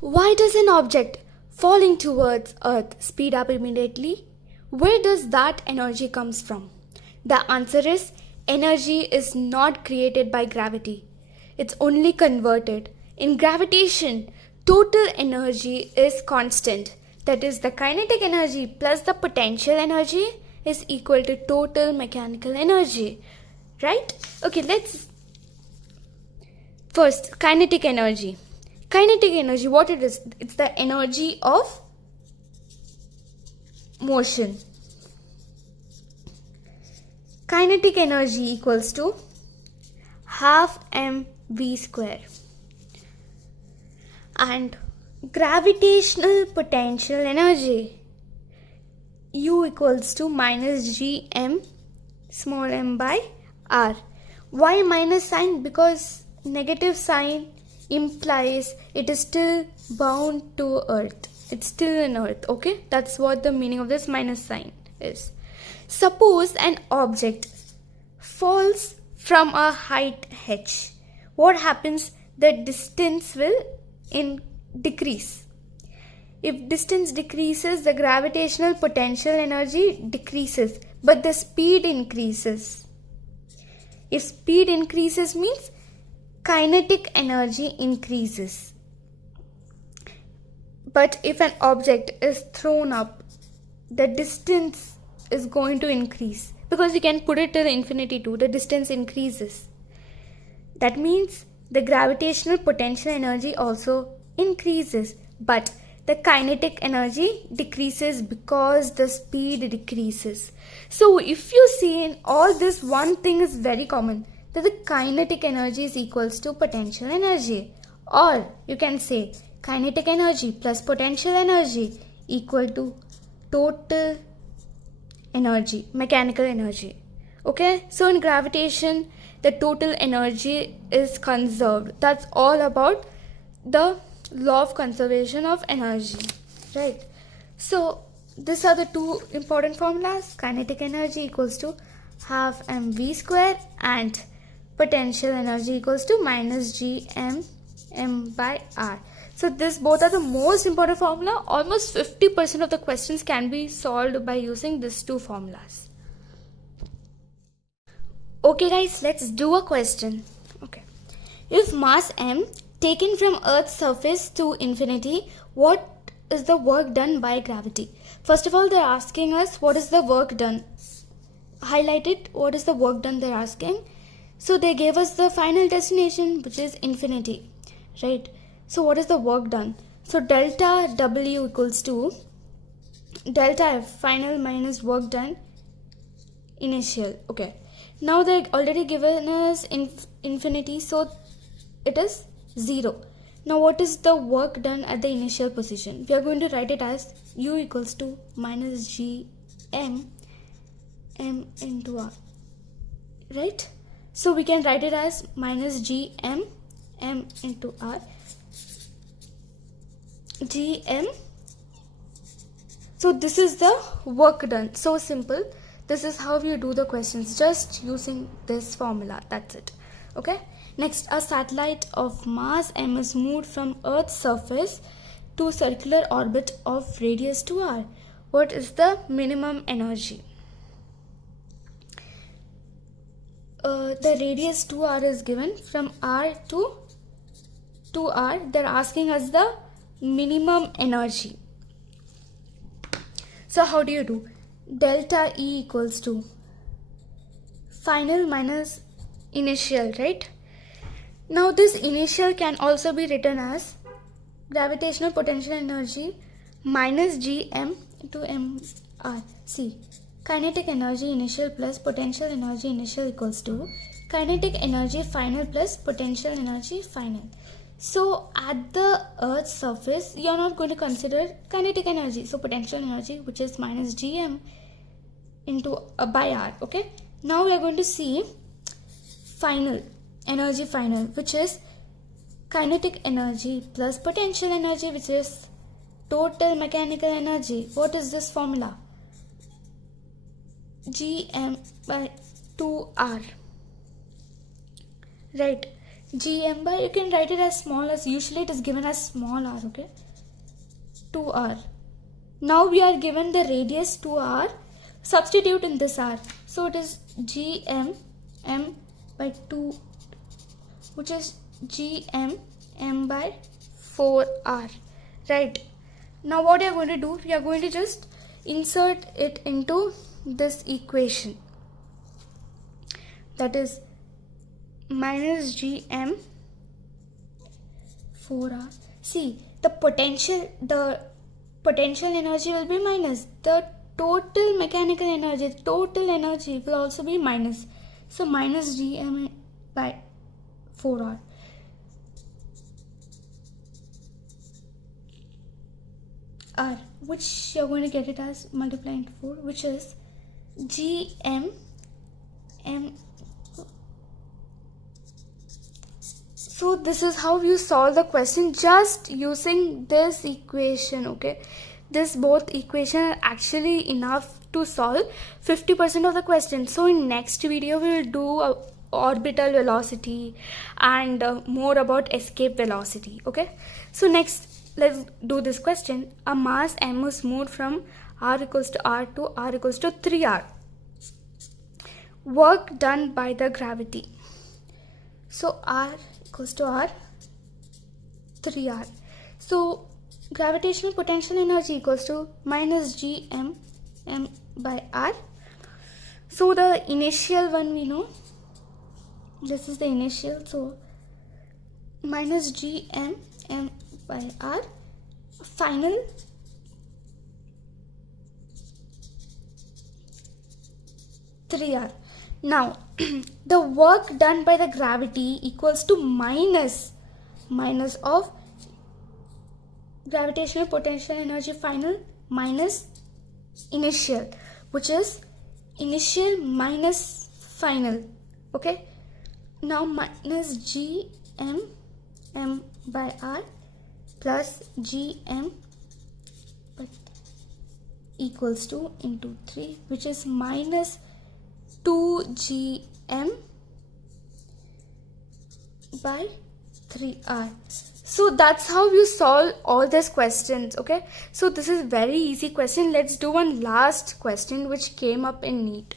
Why does an object falling towards Earth speed up immediately? Where does that energy comes from? The answer is energy is not created by gravity. It's only converted. In gravitation, total energy is constant. That is, the kinetic energy plus the potential energy is equal to total mechanical energy. Right? Okay, let's first kinetic energy. Kinetic energy, what it is? It's the energy of motion. Kinetic energy equals to half mv square. And gravitational potential energy, U equals to minus gm small m by r. Why minus sign? Because negative sign implies it is still bound to Earth. It's still in Earth, okay? That's what the meaning of this minus sign is. Suppose an object falls from a height h. What happens? The distance will decrease. If distance decreases, the gravitational potential energy decreases, but the speed increases. If speed increases means kinetic energy increases. But if an object is thrown up, the distance is going to increase, because you can put it till infinity too. The distance increases. That means the gravitational potential energy also increases, but the kinetic energy decreases because the speed decreases. So if you see in all this, one thing is very common, that the kinetic energy is equals to potential energy. Or you can say kinetic energy plus potential energy equal to total energy, mechanical energy. Okay, so in gravitation, the total energy is conserved. That's all about the law of conservation of energy, right? So these are the two important formulas. Kinetic energy equals to half mv square and potential energy equals to minus gm m by r. So this both are the most important formula. Almost 50% of the questions can be solved by using these two formulas. Okay guys, let's do a question. Okay, if mass m taken from Earth's surface to infinity, what is the work done by gravity? First of all, they're asking us what is the work done. Highlight it. What is the work done they're asking. So they gave us the final destination, which is infinity, right? So what is the work done? So delta W equals to delta F, final minus work done initial. Okay, now they already given us infinity, so it is 0. Now what is the work done at the initial position? We are going to write it as U equals to minus G M into R, right? So we can write it as minus G M into R, Gm. So this is the work done. So simple. This is how you do the questions, just using this formula. That's it. Okay. Next, a satellite of mass m is moved from Earth's surface to circular orbit of radius 2r. What is the minimum energy? The radius 2r is given from r to 2r. They're asking us the minimum energy. So how do you do? Delta E equals to final minus initial, right? Now this initial can also be written as gravitational potential energy minus Gm into mr. See, kinetic energy initial plus potential energy initial equals to kinetic energy final plus potential energy final. So at the Earth's surface, you are not going to consider kinetic energy. So potential energy, which is minus Gm into by r. Okay. Now we are going to see final energy final, which is kinetic energy plus potential energy, which is total mechanical energy. What is this formula? Gm by 2r. Right. gm by, you can write it as small as, usually it is given as small r, okay, 2r. Now we are given the radius 2r, substitute in this r, so it is gm m by 2, which is gm m by 4r, right? Now what we are going to do, we are going to just insert it into this equation, that is minus gm 4r. See, the potential energy will be minus, the total mechanical energy, total energy will also be minus, so minus gm by 4r. R, which you're going to get it as multiplying into 4, which is gm m. So this is how you solve the question, just using this equation, okay? This both equation are actually enough to solve 50% of the question. So in next video we will do orbital velocity and more about escape velocity, okay? So next, let's do this question. A mass m is moved from r equals to r to r equals to 3r. Work done by the gravity. So r equals to r, 3r. So gravitational potential energy equals to minus gm m by r. So the initial one we know, this is the initial, so minus gm m by r, final (3r). Now the work done by the gravity equals to minus of gravitational potential energy final minus initial, which is initial minus final, okay? Now minus gm m by r plus gm equals to into 3, which is minus 2gm by 3r. So that's how you solve all these questions, okay? So this is very easy question. Let's do one last question which came up in NEET.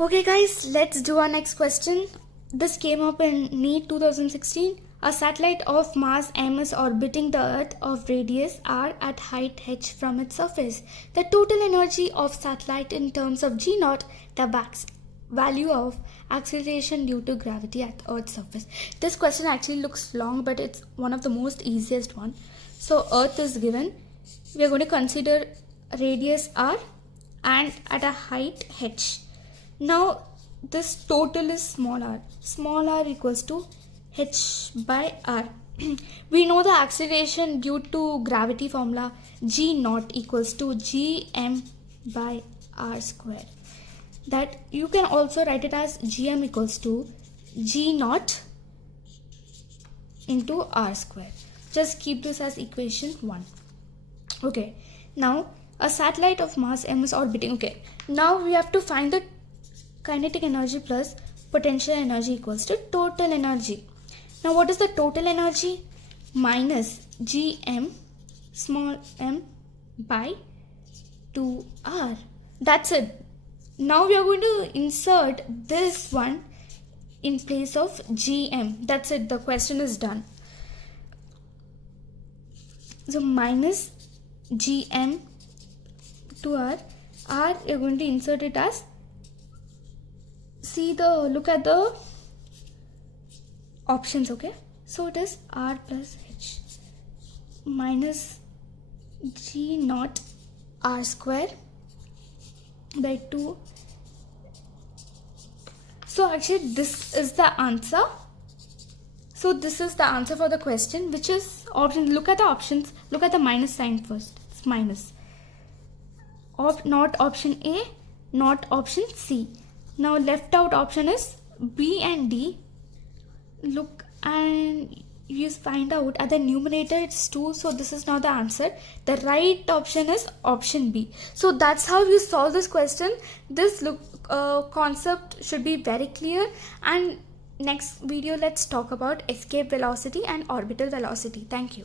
Okay guys, let's do our next question. This came up in NEET 2016. A satellite of mass m is orbiting the Earth of radius r at height h from its surface. The total energy of satellite in terms of g naught, the value of acceleration due to gravity at Earth's surface. This question actually looks long, but it's one of the most easiest one. So Earth is given. We are going to consider radius r and at a height h. Now this total is small r equals to h by r. We know the acceleration due to gravity formula, g naught equals to gm by r square. That you can also write it as gm equals to g naught into r square. Just keep this as equation 1. Okay, now a satellite of mass m is orbiting. Okay, now we have to find the kinetic energy plus potential energy equals to total energy. Now what is the total energy? Minus gm small m by 2r. That's it. Now we are going to insert this one in place of gm. That's it. The question is done. So minus gm to r. R you're going to insert it as, look at the options, okay? So it is r plus h minus g naught r square by 2. So actually this is the answer. So this is the answer for the question, which is option. Look at the options. Look at the minus sign first. It's minus. Not option A, not option C. Now left out option is B and D. Look, and you find out at the numerator it's 2, so this is not the answer. The right option is option B. So that's how you solve this question. This concept should be very clear, and next video let's talk about escape velocity and orbital velocity. Thank you.